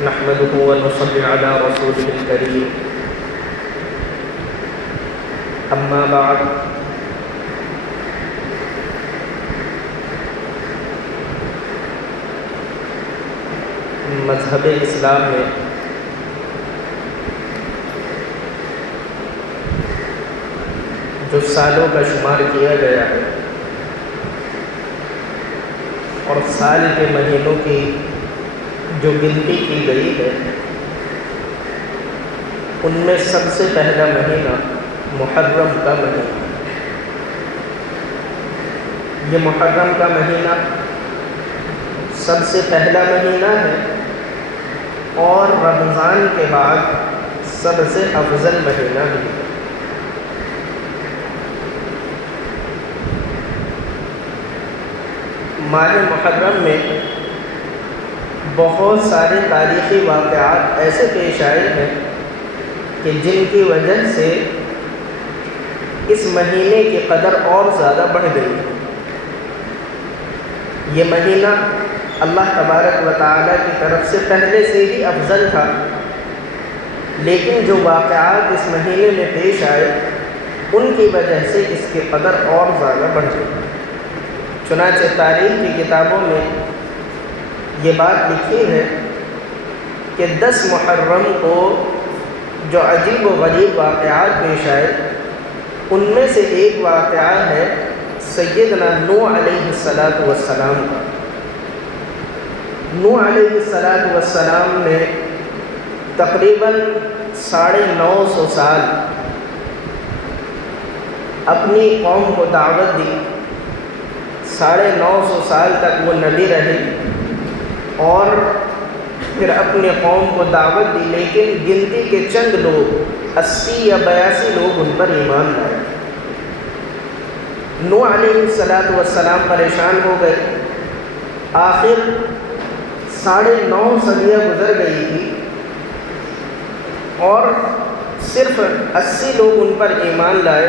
نحمده ونصلي على رسوله الكريم اما بعد مذہب اسلام میں جو سالوں کا شمار کیا گیا ہے اور سال کے مہینوں کی جو گنتی کی گئی ہے، ان میں سب سے پہلا مہینہ محرم کا مہینہ۔ یہ محرم کا مہینہ سب سے پہلا مہینہ ہے اور رمضان کے بعد سب سے افضل مہینہ بھی ہے۔ ماہ محرم میں بہت سارے تاریخی واقعات ایسے پیش آئے ہیں کہ جن کی وجہ سے اس مہینے کی قدر اور زیادہ بڑھ گئی ہے۔ یہ مہینہ اللہ تبارک و تعالیٰ کی طرف سے پہلے سے ہی افضل تھا، لیکن جو واقعات اس مہینے میں پیش آئے ان کی وجہ سے اس کی قدر اور زیادہ بڑھ گئی۔ چنانچہ تاریخ کی کتابوں میں یہ بات لکھی ہے کہ 10 محرم کو جو عجیب و غریب واقعات پیش آئے ان میں سے ایک واقعہ ہے سیدنا نوح علیہ السلام کا۔ نوح علیہ السلام نے تقریباً 950 سال اپنی قوم کو دعوت دی۔ 950 سال تک وہ نبی رہے اور پھر اپنے قوم کو دعوت دی، لیکن گنتی کے چند لوگ 80 یا 82 لوگ ان پر ایمان لائے۔ نوح علیہ السلام پریشان ہو گئے۔ آخر 9.5 صدیاں گزر گئی تھی اور صرف 80 لوگ ان پر ایمان لائے۔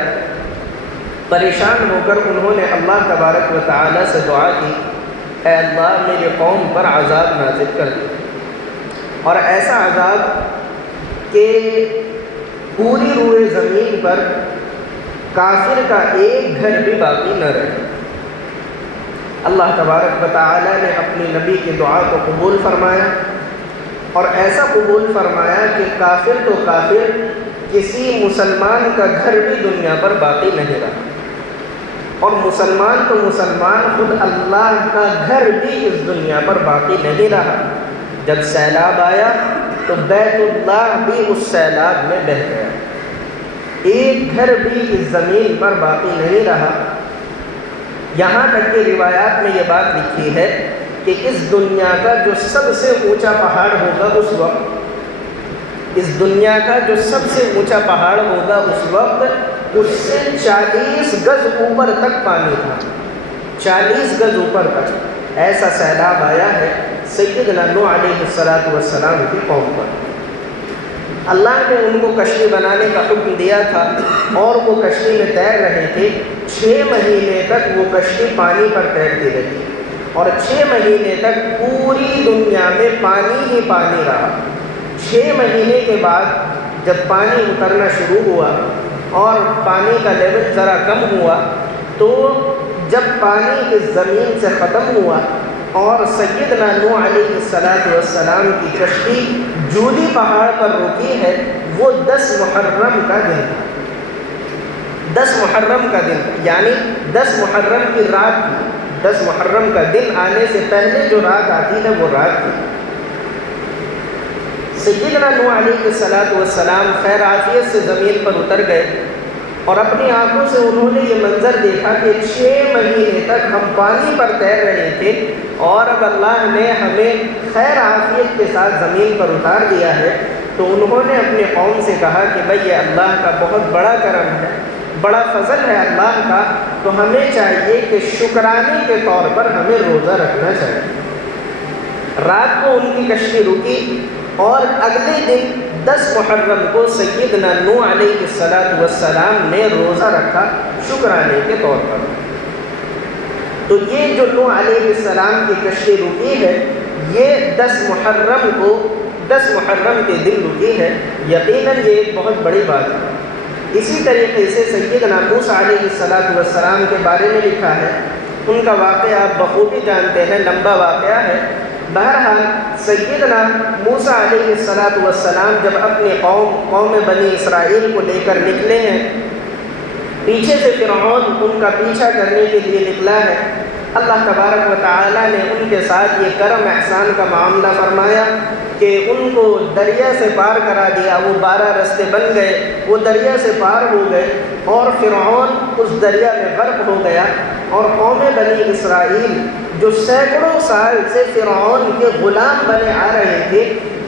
پریشان ہو کر انہوں نے اللہ تبارک و تعالیٰ سے دعا کی، اے اللہ میری قوم پر عذاب نازل کر دے، اور ایسا عذاب کہ پوری روئے زمین پر کافر کا ایک گھر بھی باقی نہ رہے۔ اللہ تبارک و تعالیٰ نے اپنی نبی کی دعا کو قبول فرمایا اور ایسا قبول فرمایا کہ کافر تو کافر، کسی مسلمان کا گھر بھی دنیا پر باقی نہیں رہا، اور مسلمان تو مسلمان، خود اللہ کا گھر بھی اس دنیا پر باقی نہیں رہا۔ جب سیلاب آیا تو بیت اللہ بھی اس سیلاب میں بہہ گیا، ایک گھر بھی اس زمین پر باقی نہیں رہا۔ یہاں تک کہ روایات میں یہ بات لکھی ہے کہ اس دنیا کا جو سب سے اونچا پہاڑ ہوگا اس وقت اس سے 40 گز اوپر تک پانی تھا، 40 گز اوپر تک۔ ایسا سیلاب آیا ہے سیدنا نوح علیہ السلام کی قوم پر۔ اللہ نے ان کو کشتی بنانے کا حکم دیا تھا اور وہ کشتی میں تیر رہے تھے۔ 6 مہینے تک وہ کشتی پانی پر تیرتی رہی اور 6 مہینے تک پوری دنیا میں پانی ہی پانی رہا۔ 6 مہینے کے بعد جب پانی اترنا شروع ہوا اور پانی کا لیول ذرا کم ہوا، تو جب پانی اس زمین سے ختم ہوا اور سیدنا نوح علیہ السلام کی کشتی جودی پہاڑ پر رکی ہے، وہ 10 محرم کا دن تھا۔ 10 محرم کا دن، یعنی 10 محرم کی رات تھی۔ 10 محرم کا دن آنے سے پہلے جو رات آتی ہے وہ رات تھی۔ سیدنا نوح علیہ السلام خیر عافیت سے زمین پر اتر گئے اور اپنی آنکھوں سے انہوں نے یہ منظر دیکھا کہ 6 مہینے تک ہم پانی پر تیر رہے تھے اور اب اللہ نے ہمیں خیر عافیت کے ساتھ زمین پر اتار دیا ہے۔ تو انہوں نے اپنے قوم سے کہا کہ بھئی یہ اللہ کا بہت بڑا کرم ہے، بڑا فضل ہے اللہ کا، تو ہمیں چاہیے کہ شکرانے کے طور پر ہمیں روزہ رکھنا چاہیے۔ رات کو ان کی کشتی رکی اور اگلے دن 10 محرم کو سیدنا نوح علیہ السلام نے روزہ رکھا شکرانے کے طور پر۔ تو یہ جو نوح علیہ السلام کی کشتی رکی ہے، یہ 10 محرم کو 10 محرم کے دن رکی ہے، یقیناً یہ ایک بہت بڑی بات ہے۔ اسی طریقے سے سیدنا موسیٰ علیہ السلام کے بارے میں لکھا ہے، ان کا واقعہ آپ بخوبی جانتے ہیں، لمبا واقعہ ہے۔ بہرحال سیدنا موسیٰ علیہ السلام جب اپنی قوم بنی اسرائیل کو لے کر نکلے ہیں، پیچھے سے فرعون ان کا پیچھا کرنے کے لیے نکلا ہے، اللہ تبارک و تعالیٰ نے ان کے ساتھ یہ کرم احسان کا معاملہ فرمایا کہ ان کو دریا سے پار کرا دیا، وہ 12 رستے بن گئے، وہ دریا سے پار ہو گئے اور فرعون اس دریا میں غرق ہو گیا۔ اور قوم بنی اسرائیل جو سینکڑوں سال سے فرعون کے غلام بنے آ رہے تھے،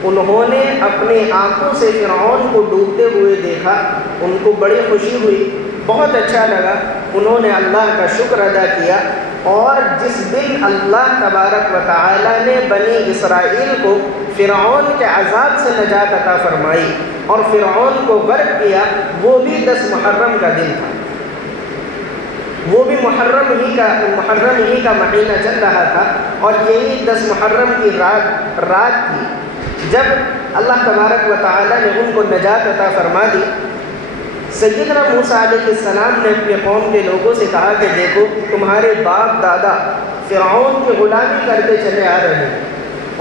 انہوں نے اپنی آنکھوں سے فرعون کو ڈوبتے ہوئے دیکھا، ان کو بڑی خوشی ہوئی، بہت اچھا لگا، انہوں نے اللہ کا شکر ادا کیا۔ اور جس دن اللہ تبارک و تعالیٰ نے بنی اسرائیل کو فرعون کے عذاب سے نجات عطا فرمائی اور فرعون کو غرق کیا، وہ بھی 10 محرم کا دن تھا، وہ بھی محرم ہی کا مہینہ چل رہا تھا، اور یہی 10 محرم کی رات تھی جب اللہ تبارک و تعالیٰ نے ان کو نجات عطا فرما دی۔ سیدنا موسیٰ علیہ السلام نے اپنے قوم کے لوگوں سے کہا کہ دیکھو، تمہارے باپ دادا فرعون کی غلامی کرتے چلے آ رہے ہیں،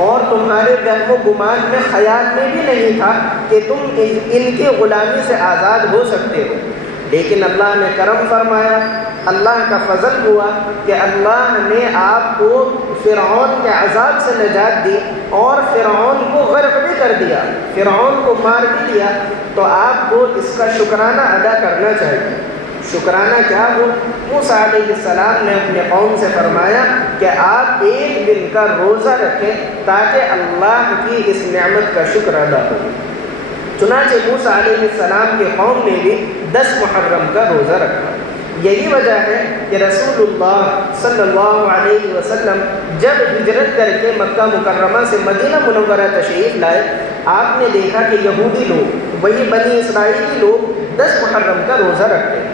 اور تمہارے وہم و گمان میں خیال میں بھی نہیں تھا کہ تم ان کی غلامی سے آزاد ہو سکتے ہو، لیکن اللہ نے کرم فرمایا، اللہ کا فضل ہوا کہ اللہ نے آپ کو فرعون کے عذاب سے نجات دی اور فرعون کو غرق بھی کر دیا، فرعون کو مار بھی دیا۔ تو آپ کو اس کا شکرانہ ادا کرنا چاہیے۔ شکرانہ کیا ہو؟ موسیٰ علیہ السلام نے اپنے قوم سے فرمایا کہ آپ ایک دن کا روزہ رکھیں تاکہ اللہ کی اس نعمت کا شکر ادا ہو۔ چنانچہ موسیٰ علیہ السلام کی قوم نے بھی 10 محرم کا روزہ رکھا۔ یہی وجہ ہے کہ رسول اللہ صلی اللہ علیہ وسلم جب ہجرت کر کے مکہ مکرمہ سے مدینہ منورہ تشریف لائے، آپ نے دیکھا کہ یہودی لوگ، وہی بنی اسرائیلی لوگ 10 محرم کا روزہ رکھتے ہیں۔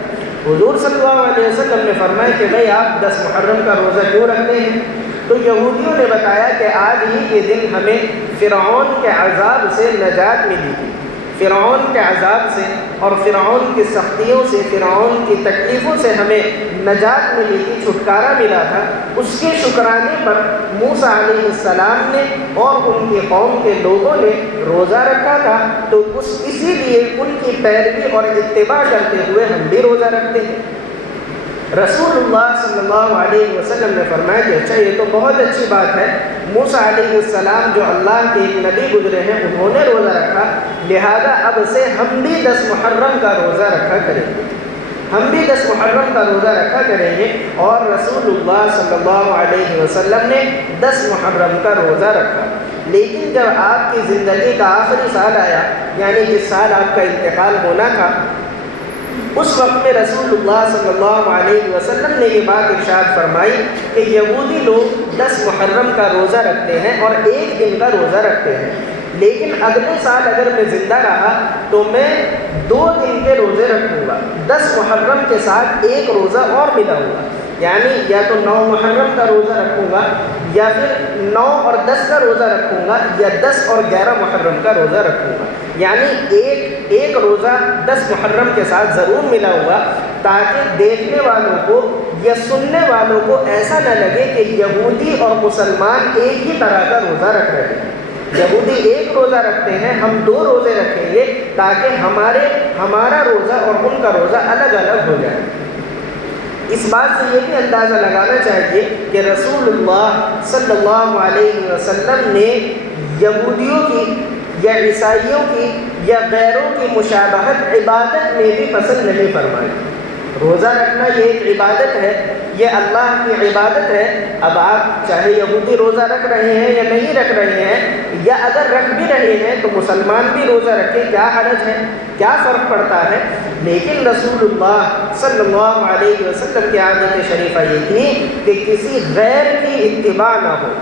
حضور صلی اللہ علیہ وسلم نے فرمایا کہ بھئی آپ 10 محرم کا روزہ کیوں رکھتے ہیں؟ تو یہودیوں نے بتایا کہ آج ہی کے دن ہمیں فرعون کے عذاب سے نجات ملی تھی، فرعون کے عذاب سے اور فرعون کی سختیوں سے، فرعون کی تکلیفوں سے ہمیں نجات ملی تھی، چھٹکارا ملا تھا۔ اس کے شکرانے پر موسیٰ علیہ السلام نے اور ان کی قوم کے لوگوں نے روزہ رکھا تھا، تو اسی لیے ان کی پیروی اور اتباع کرتے ہوئے ہم بھی روزہ رکھتے ہیں۔ رسول اللہ صلی اللہ علیہ وسلم نے فرمایا کہ اچھا، یہ تو بہت اچھی بات ہے، موسیٰ علیہ السلام جو اللہ کے ایک نبی گزرے ہیں انہوں نے روزہ رکھا، لہذا اب سے ہم بھی 10 محرم کا روزہ رکھا کریں گے، ہم بھی 10 محرم کا روزہ رکھا کریں گے۔ اور رسول اللہ صلی اللہ علیہ وسلم نے 10 محرم کا روزہ رکھا۔ لیکن جب آپ کی زندگی کا آخری سال آیا، یعنی جس سال آپ کا انتقال ہونا تھا، اس وقت میں رسول اللہ صلی اللہ علیہ وسلم نے یہ بات ارشاد فرمائی کہ یہودی لوگ 10 محرم کا روزہ رکھتے ہیں اور ایک دن کا روزہ رکھتے ہیں، لیکن اگلے سال اگر میں زندہ رہا تو میں 2 دن کے روزے رکھوں گا، 10 محرم کے ساتھ ایک روزہ اور ملا ہوگا، یعنی یا تو 9 محرم کا روزہ رکھوں گا یا پھر 9 اور 10 کا روزہ رکھوں گا یا 10 اور 11 محرم کا روزہ رکھوں گا، یعنی ایک روزہ 10 محرم کے ساتھ ضرور ملا ہوگا، تاکہ دیکھنے والوں کو یا سننے والوں کو ایسا نہ لگے کہ یہودی اور مسلمان ایک ہی طرح کا روزہ رکھ رہے ہیں۔ یہودی ایک روزہ رکھتے ہیں، ہم 2 روزے رکھیں گے تاکہ ہمارا روزہ اور ان کا روزہ الگ الگ ہو جائے۔ اس بات سے یہ بھی اندازہ لگانا چاہیے کہ رسول اللہ صلی اللہ علیہ وسلم نے یہودیوں کی یا عیسائیوں کی یا غیروں کی مشابہت عبادت میں بھی پسند نہیں فرمائی۔ روزہ رکھنا یہ ایک عبادت ہے، یہ اللہ کی عبادت ہے۔ اب آپ چاہے یہودی روزہ رکھ رہے ہیں یا نہیں رکھ رہے ہیں، یا اگر رکھ بھی رہے ہیں تو مسلمان بھی روزہ رکھیں، کیا حرج ہے، کیا فرق پڑتا ہے؟ لیکن رسول اللہ صلی اللہ علیہ وسلم کی عادت شریفہ یہ تھی کہ کسی غیر کی اتباع نہ ہو،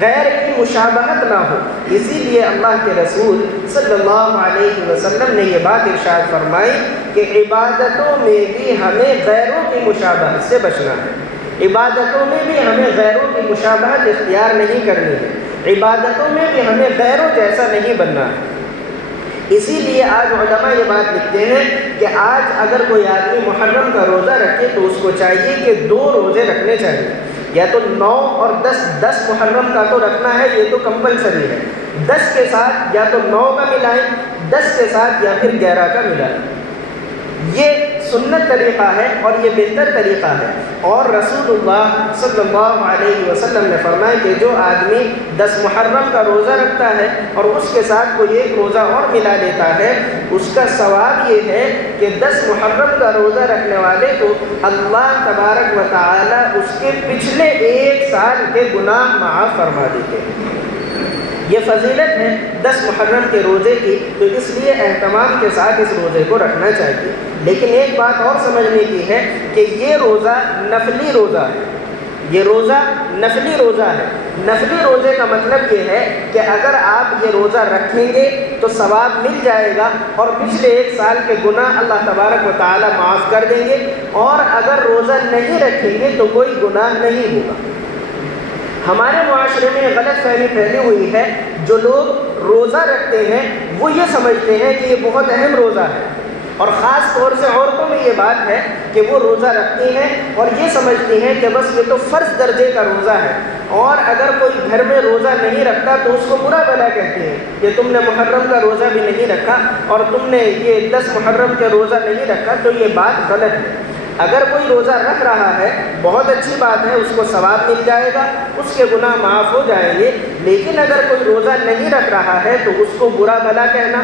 غیر کی مشابہت نہ ہو۔ اسی لیے اللہ کے رسول صلی اللہ علیہ وسلم نے یہ بات ارشاد فرمائی کہ عبادتوں میں بھی ہمیں غیروں کی مشابہت سے بچنا ہے، عبادتوں میں بھی ہمیں غیروں کی مشابہت اختیار نہیں کرنی ہے۔ عبادتوں میں بھی ہمیں غیروں جیسا نہیں بننا ہے۔ اسی لیے آج علماء یہ بات لکھتے ہیں کہ آج اگر کوئی آدمی محرم کا روزہ رکھے تو اس کو چاہیے کہ 2 روزے رکھنے چاہیے، یا تو 9 اور 10 محرم کا تو رکھنا ہے، یہ تو کمپلسری ہے، 10 کے ساتھ یا تو 9 کا ملائیں، 10 کے ساتھ یا پھر 11 کا ملائیں۔ یہ سنت طریقہ ہے اور یہ بہتر طریقہ ہے، اور رسول اللہ صلی اللہ علیہ وسلم نے فرمایا کہ جو آدمی 10 محرم کا روزہ رکھتا ہے اور اس کے ساتھ کوئی ایک روزہ اور ملا لیتا ہے، اس کا ثواب یہ ہے کہ 10 محرم کا روزہ رکھنے والے کو اللہ تبارک و تعالی اس کے پچھلے 1 سال کے گناہ معاف فرما دیتے ہیں۔ یہ فضیلت ہے 10 محرم کے روزے کی، تو اس لیے اہتمام کے ساتھ اس روزے کو رکھنا چاہیے۔ لیکن ایک بات اور سمجھنے کی ہے کہ یہ روزہ نفلی روزہ ہے، یہ روزہ نفلی روزہ ہے۔ نفلی روزے کا مطلب یہ ہے کہ اگر آپ یہ روزہ رکھیں گے تو ثواب مل جائے گا اور پچھلے 1 سال کے گناہ اللہ تبارک و تعالی معاف کر دیں گے، اور اگر روزہ نہیں رکھیں گے تو کوئی گناہ نہیں ہوگا۔ ہمارے معاشرے میں غلط فہمی پھیلی ہوئی ہے، جو لوگ روزہ رکھتے ہیں وہ یہ سمجھتے ہیں کہ یہ بہت اہم روزہ ہے، اور خاص طور سے عورتوں میں یہ بات ہے کہ وہ روزہ رکھتی ہیں اور یہ سمجھتی ہیں کہ بس یہ تو فرض درجے کا روزہ ہے، اور اگر کوئی گھر میں روزہ نہیں رکھتا تو اس کو برا بھلا کہتے ہیں کہ تم نے محرم کا روزہ بھی نہیں رکھا اور تم نے یہ 10 محرم کے روزہ نہیں رکھا، تو یہ بات غلط ہے۔ اگر کوئی روزہ رکھ رہا ہے بہت اچھی بات ہے، اس کو ثواب مل جائے گا، اس کے گناہ معاف ہو جائیں گے، لیکن اگر کوئی روزہ نہیں رکھ رہا ہے تو اس کو برا بھلا کہنا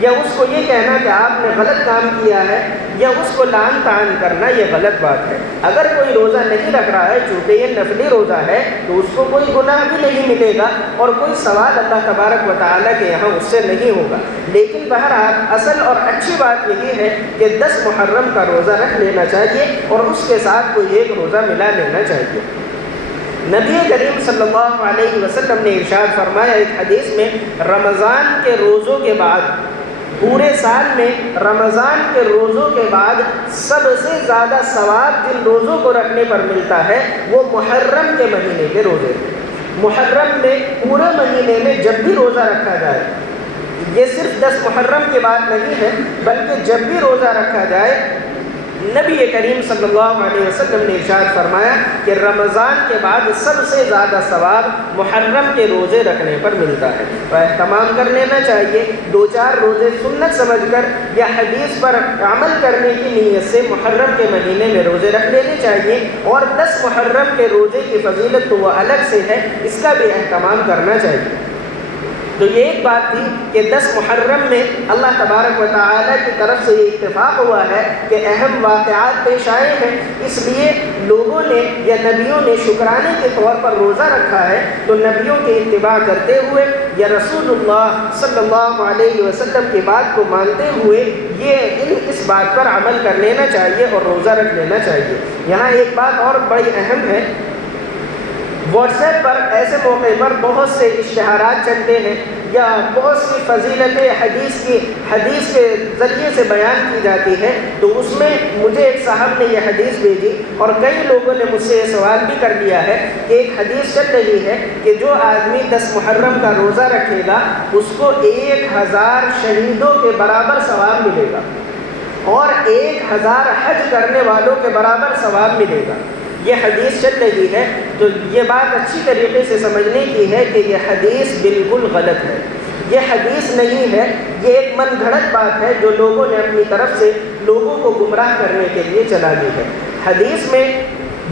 یا اس کو یہ کہنا کہ آپ نے غلط کام کیا ہے یا اس کو لعن طعن کرنا، یہ غلط بات ہے۔ اگر کوئی روزہ نہیں رکھ رہا ہے، چونکہ یہ نفلی روزہ ہے، تو اس کو کوئی گناہ بھی نہیں ملے گا اور کوئی ثواب اللہ تبارک و تعالیٰ کے یہاں اس سے نہیں ہوگا۔ لیکن بہرحال اصل اور اچھی بات یہی ہے کہ 10 محرم کا روزہ رکھ لینا چاہیے اور اس کے ساتھ کوئی ایک روزہ ملا لینا چاہیے۔ نبی کریم صلی اللہ علیہ وسلم نے ارشاد فرمایا ایک حدیث میں، رمضان کے روزوں کے بعد، پورے سال میں رمضان کے روزوں کے بعد سب سے زیادہ ثواب جن روزوں کو رکھنے پر ملتا ہے وہ محرم کے مہینے کے روزے۔ محرم میں پورے مہینے میں جب بھی روزہ رکھا جائے، یہ صرف 10 محرم کے بعد نہیں ہے بلکہ جب بھی روزہ رکھا جائے، نبی کریم صلی اللہ علیہ وسلم نے ارشاد فرمایا کہ رمضان کے بعد سب سے زیادہ ثواب محرم کے روزے رکھنے پر ملتا ہے۔ تو اہتمام کر لینا چاہیے، 2-4 روزے سنت سمجھ کر یا حدیث پر عمل کرنے کی نیت سے محرم کے مہینے میں روزے رکھ لینے چاہیے، اور 10 محرم کے روزے کی فضیلت تو وہ الگ سے ہے، اس کا بھی اہتمام کرنا چاہیے۔ تو یہ ایک بات تھی کہ 10 محرم میں اللہ تبارک و تعالیٰ کی طرف سے یہ اتفاق ہوا ہے کہ اہم واقعات پیش آئے ہیں، اس لیے لوگوں نے یا نبیوں نے شکرانے کے طور پر روزہ رکھا ہے، تو نبیوں کی اتباع کرتے ہوئے یا رسول اللہ صلی اللہ علیہ وسلم کی بات کو مانتے ہوئے اس بات پر عمل کر لینا چاہیے اور روزہ رکھ لینا چاہیے۔ یہاں ایک بات اور بڑی اہم ہے، واٹس ایپ پر ایسے موقع پر بہت سے اشتہارات چلتے ہیں یا بہت سی فضیلتیں حدیث کے ذریعے سے بیان کی جاتی ہے، تو اس میں مجھے ایک صاحب نے یہ حدیث بھیجی اور کئی لوگوں نے مجھ سے یہ سوال بھی کر لیا ہے کہ ایک حدیث چل رہی ہے کہ جو آدمی 10 محرم کا روزہ رکھے گا اس کو 1000 شہیدوں کے برابر ثواب ملے گا اور 1000 حج کرنے والوں کے برابر ثواب ملے گا۔ یہ حدیث چل رہی ہے، تو یہ بات اچھی طریقے سے سمجھنے کی ہے کہ یہ حدیث بالکل غلط ہے، یہ حدیث نہیں ہے، یہ ایک من گھڑت بات ہے جو لوگوں نے اپنی طرف سے لوگوں کو گمراہ کرنے کے لیے چلا دی ہے۔ حدیث میں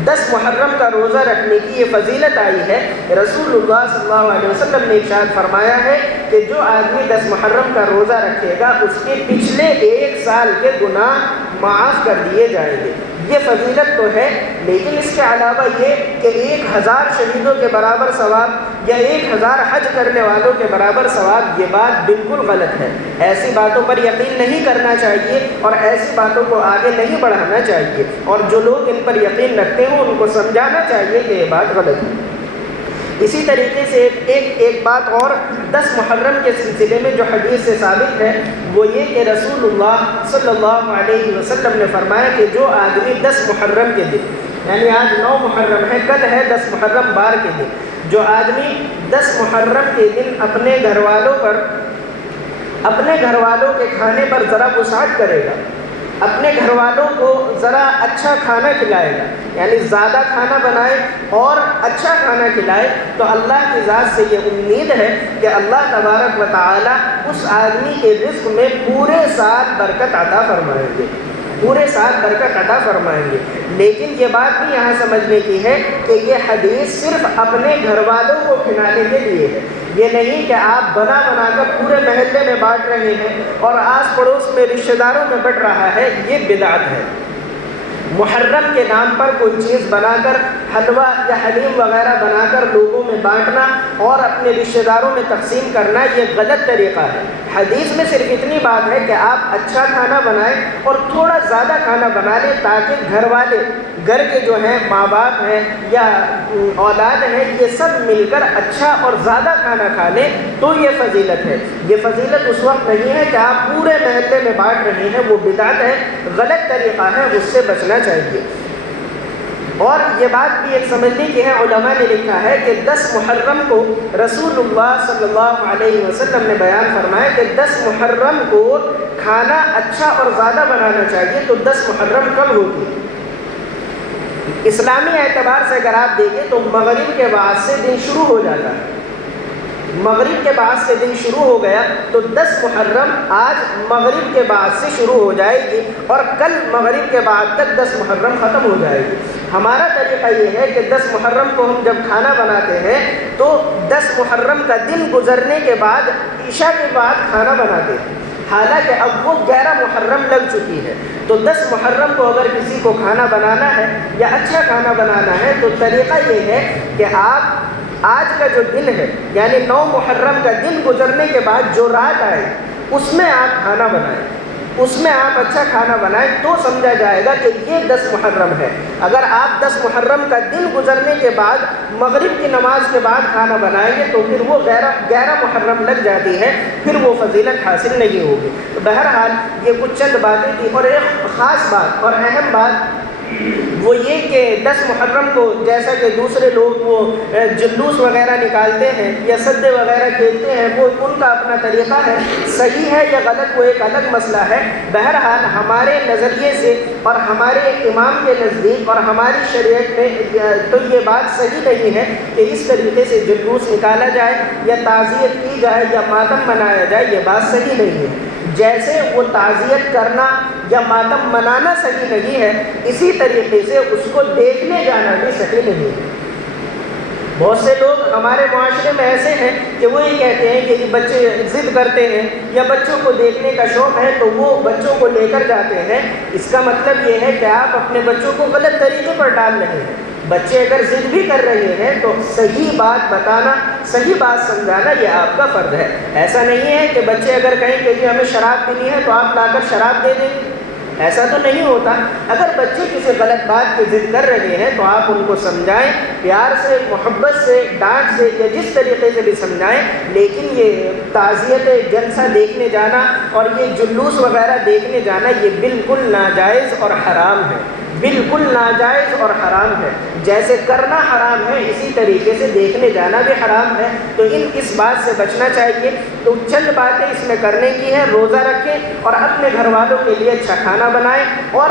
10 محرم کا روزہ رکھنے کی یہ فضیلت آئی ہے، رسول اللہ صلی اللہ علیہ وسلم نے ارشاد فرمایا ہے کہ جو آدمی 10 محرم کا روزہ رکھے گا اس کے پچھلے 1 سال کے گناہ معاف کر دیے جائیں گے۔ یہ فضیلت تو ہے، لیکن اس کے علاوہ یہ کہ 1000 شہیدوں کے برابر ثواب یا 1000 حج کرنے والوں کے برابر ثواب، یہ بات بالکل غلط ہے۔ ایسی باتوں پر یقین نہیں کرنا چاہیے اور ایسی باتوں کو آگے نہیں بڑھانا چاہیے، اور جو لوگ ان پر یقین رکھتے ہوں ان کو سمجھانا چاہیے کہ یہ بات غلط ہے۔ اسی طریقے سے ایک بات اور 10 محرم کے سلسلے میں جو حدیث سے ثابت ہے وہ یہ کہ رسول اللہ صلی اللہ علیہ وسلم نے فرمایا کہ جو آدمی 10 محرم کے دن، یعنی آج 9 محرم ہے، کل ہے 10 محرم بار کے دن، جو آدمی 10 محرم کے دن اپنے گھر والوں کے کھانے پر ذرا وسعت کرے گا، اپنے گھر والوں کو ذرا اچھا کھانا کھلائے گا، یعنی زیادہ کھانا بنائے اور اچھا کھانا کھلائے، تو اللہ کی ذات سے یہ امید ہے کہ اللہ تبارک و تعالی اس آدمی کے رزق میں پورے سال برکت عطا فرمائیں گے، پورے سال برکت عطا فرمائیں گے۔ لیکن یہ بات بھی یہاں سمجھنے کی ہے کہ یہ حدیث صرف اپنے گھر والوں کو کھلانے کے لیے ہے، یہ نہیں کہ آپ بنا کر پورے محلے میں بانٹ رہے ہیں اور آس پڑوس میں رشتہ داروں میں بٹ رہا ہے، یہ بدعت ہے۔ محرم کے نام پر کوئی چیز بنا کر حلوہ یا حلیم وغیرہ بنا کر لوگوں میں بانٹنا اور اپنے رشتہ داروں میں تقسیم کرنا یہ غلط طریقہ ہے۔ حدیث میں صرف اتنی بات ہے کہ آپ اچھا کھانا بنائیں اور تھوڑا زیادہ کھانا بنا لیں تاکہ گھر والے، گھر کے جو ہیں ماں باپ ہیں یا اولاد ہیں، یہ سب مل کر اچھا اور زیادہ کھانا کھا لیں، تو یہ فضیلت ہے۔ یہ فضیلت اس وقت نہیں ہے کہ آپ پورے محلے میں بانٹ رہے ہیں، وہ بدعت ہے، غلط طریقہ ہے، اس سے بچنا چاہیے۔ اور یہ بات بھی ایک سمجھنے کی ہے، علماء نے لکھا ہے کہ 10 محرم کو رسول اللہ صلی اللہ علیہ وسلم نے بیان فرمایا کہ 10 محرم کو کھانا اچھا اور زیادہ بنانا چاہیے، تو 10 محرم کب ہوگی؟ اسلامی اعتبار سے اگر آپ دیکھیں تو مغرب کے بعد سے دن شروع ہو جاتا ہے، مغرب کے بعد سے دن شروع ہو گیا تو 10 محرم آج مغرب کے بعد سے شروع ہو جائے گی اور کل مغرب کے بعد تک 10 محرم ختم ہو جائے گی۔ ہمارا طریقہ یہ ہے کہ 10 محرم کو ہم جب کھانا بناتے ہیں تو 10 محرم کا دن گزرنے کے بعد عشاء کے بعد کھانا بناتے ہیں، حالانکہ اب وہ 11 محرم لگ چکی ہے۔ تو 10 محرم کو اگر کسی کو کھانا بنانا ہے یا اچھا کھانا بنانا ہے تو طریقہ یہ ہے کہ آپ آج کا جو دن ہے یعنی 9 محرم کا دن گزرنے کے بعد جو رات آئے اس میں آپ کھانا بنائیں، اس میں آپ اچھا کھانا بنائیں، تو سمجھا جائے گا کہ یہ 10 محرم ہے۔ اگر آپ 10 محرم کا دن گزرنے کے بعد مغرب کی نماز کے بعد کھانا بنائیں گے تو پھر وہ 11 محرم لگ جاتی ہے، پھر وہ فضیلت حاصل نہیں ہوگی۔ تو بہرحال یہ کچھ چند باتیں تھیں، اور ایک خاص بات اور اہم بات وہ یہ کہ 10 محرم کو جیسا کہ دوسرے لوگ وہ جلوس وغیرہ نکالتے ہیں یا سدے وغیرہ کھیلتے ہیں، وہ ان کا اپنا طریقہ ہے، صحیح ہے یا غلط وہ ایک الگ مسئلہ ہے۔ بہرحال ہمارے نظریے سے اور ہمارے امام کے نزدیک اور ہماری شریعت میں تو یہ بات صحیح نہیں ہے کہ اس طریقے سے جلوس نکالا جائے یا تعزیت کی جائے یا ماتم منایا جائے، یہ بات صحیح نہیں ہے۔ جیسے وہ تعزیت کرنا یا ماتم منانا صحیح نہیں ہے، اسی طریقے سے اس کو دیکھنے جانا بھی صحیح نہیں ہے۔ بہت سے لوگ ہمارے معاشرے میں ایسے ہیں کہ وہ یہ کہتے ہیں کہ یہ بچے ضد کرتے ہیں یا بچوں کو دیکھنے کا شوق ہے تو وہ بچوں کو لے کر جاتے ہیں۔ اس کا مطلب یہ ہے کہ آپ اپنے بچوں کو غلط طریقے پر ڈال رہے ہیں۔ بچے اگر ضد بھی کر رہے ہیں تو صحیح بات بتانا، صحیح بات سمجھانا یہ آپ کا فرض ہے۔ ایسا نہیں ہے کہ بچے اگر کہیں کہ جی ہمیں شراب پینی ہے تو آپ لا کر شراب دے دیں، ایسا تو نہیں ہوتا۔ اگر بچے کسی غلط بات کی ضد کر رہے ہیں تو آپ ان کو سمجھائیں، پیار سے، محبت سے، ڈانٹ سے یا جس طریقے سے بھی سمجھائیں، لیکن یہ تعزیت جلسہ دیکھنے جانا اور یہ جلوس وغیرہ دیکھنے جانا یہ بالکل ناجائز اور حرام ہے، بالکل ناجائز اور حرام ہے۔ جیسے کرنا حرام ہے اسی طریقے سے دیکھنے جانا بھی حرام ہے، تو اس بات سے بچنا چاہیے۔ تو چند باتیں اس میں کرنے کی ہیں، روزہ رکھیں اور اپنے گھر والوں کے لیے اچھا کھانا بنائیں، اور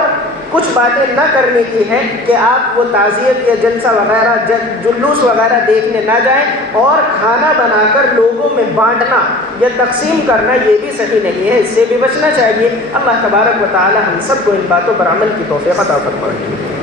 کچھ باتیں نہ کرنے کی ہیں کہ آپ وہ تعزیت یا جلسہ وغیرہ جلوس وغیرہ دیکھنے نہ جائیں، اور کھانا بنا کر لوگوں میں بانٹنا یا تقسیم کرنا یہ بھی صحیح نہیں ہے، اس سے بھی بچنا چاہیے۔ اللہ تبارک و تعالی ہم سب کو ان باتوں پر عمل کی توفیق عطا فرمائے۔